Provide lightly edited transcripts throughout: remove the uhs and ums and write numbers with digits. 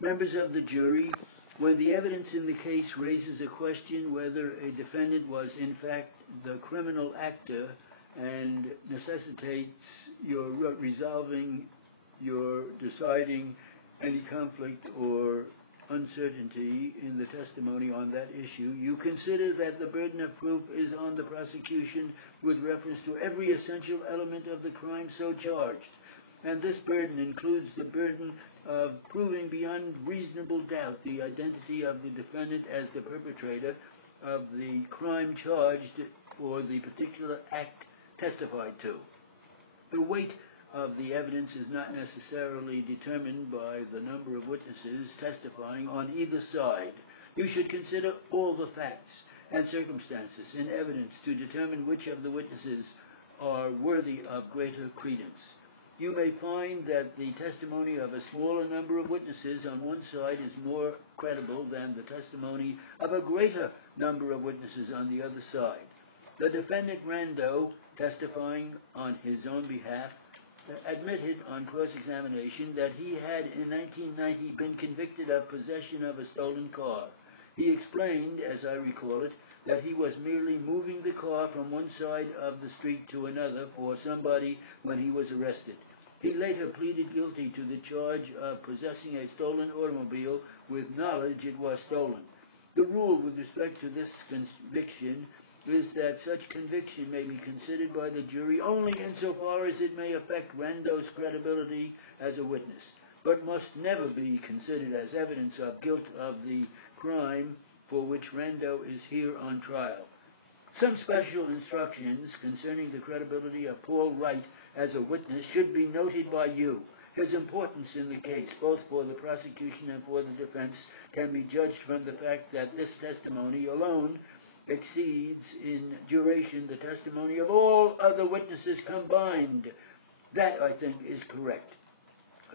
Members of the jury, when the evidence in the case raises a question whether a defendant was in fact the criminal actor and necessitates your resolving, your deciding any conflict or uncertainty in the testimony on that issue, you consider that the burden of proof is on the prosecution with reference to every essential element of the crime so charged. And this burden includes the burden of proving beyond reasonable doubt the identity of the defendant as the perpetrator of the crime charged for the particular act testified to. The weight of the evidence is not necessarily determined by the number of witnesses testifying on either side. You should consider all the facts and circumstances in evidence to determine which of the witnesses are worthy of greater credence. You may find that the testimony of a smaller number of witnesses on one side is more credible than the testimony of a greater number of witnesses on the other side. The defendant Rando, testifying on his own behalf, admitted on cross-examination that he had in 1990 been convicted of possession of a stolen car. He explained, as I recall it, that he was merely moving the car from one side of the street to another for somebody when he was arrested. He later pleaded guilty to the charge of possessing a stolen automobile with knowledge it was stolen. The rule with respect to this conviction is that such conviction may be considered by the jury only insofar as it may affect Rando's credibility as a witness, but must never be considered as evidence of guilt of the crime for which Rando is here on trial. Some special instructions concerning the credibility of Paul Wright as a witness should be noted by you. His importance in the case, both for the prosecution and for the defense, can be judged from the fact that this testimony alone exceeds in duration the testimony of all other witnesses combined. That, I think, is correct.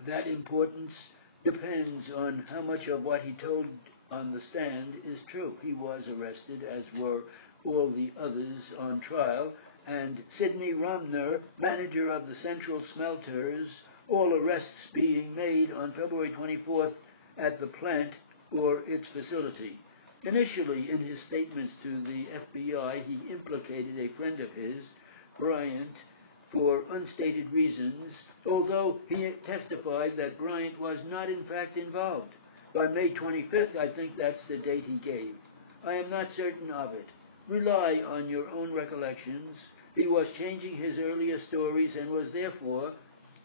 That importance depends on how much of what he told on the stand is true. He was arrested, as were all the others on trial, and Sidney Romner, manager of the Central Smelters, all arrests being made on February 24th at the plant or its facility. Initially, in his statements to the FBI, he implicated a friend of his, Bryant, for unstated reasons, although he testified that Bryant was not in fact involved. By May 25th, I think that's the date he gave. I am not certain of it. Rely on your own recollections. He was changing his earlier stories and was therefore,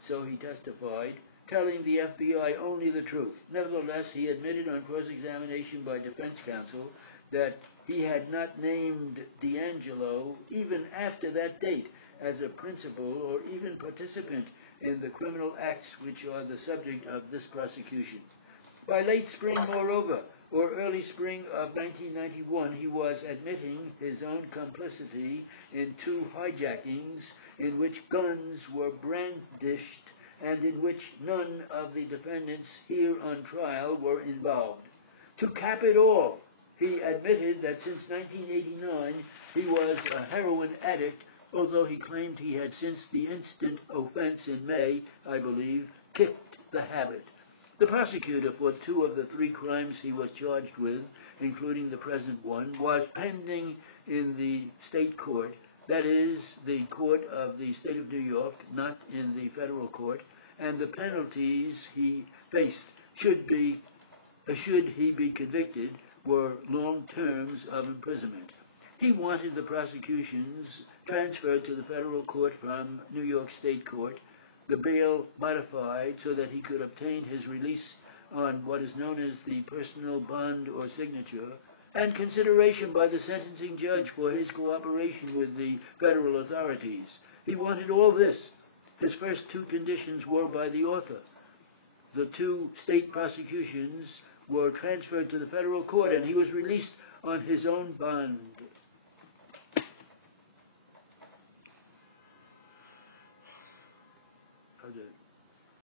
so he testified, telling the FBI only the truth. Nevertheless, he admitted on cross-examination by defense counsel that he had not named D'Angelo even after that date as a principal or even participant in the criminal acts which are the subject of this prosecution. By late spring, moreover, or early spring of 1991, he was admitting his own complicity in 2 hijackings in which guns were brandished and in which none of the defendants here on trial were involved. To cap it all, he admitted that since 1989 he was a heroin addict, although he claimed he had since the instant offense in May, I believe, kicked the habit. The prosecutor for 2 of the 3 crimes he was charged with, including the present one, was pending in the state court, that is, the court of the state of New York, not in the federal court, and the penalties he faced should he be convicted were long terms of imprisonment. He wanted the prosecutions transferred to the federal court from New York State Court, the bail modified so that he could obtain his release on what is known as the personal bond or signature, and consideration by the sentencing judge for his cooperation with the federal authorities. He wanted all this. His first 2 conditions were by the author. The 2 state prosecutions were transferred to the federal court, and he was released on his own bond.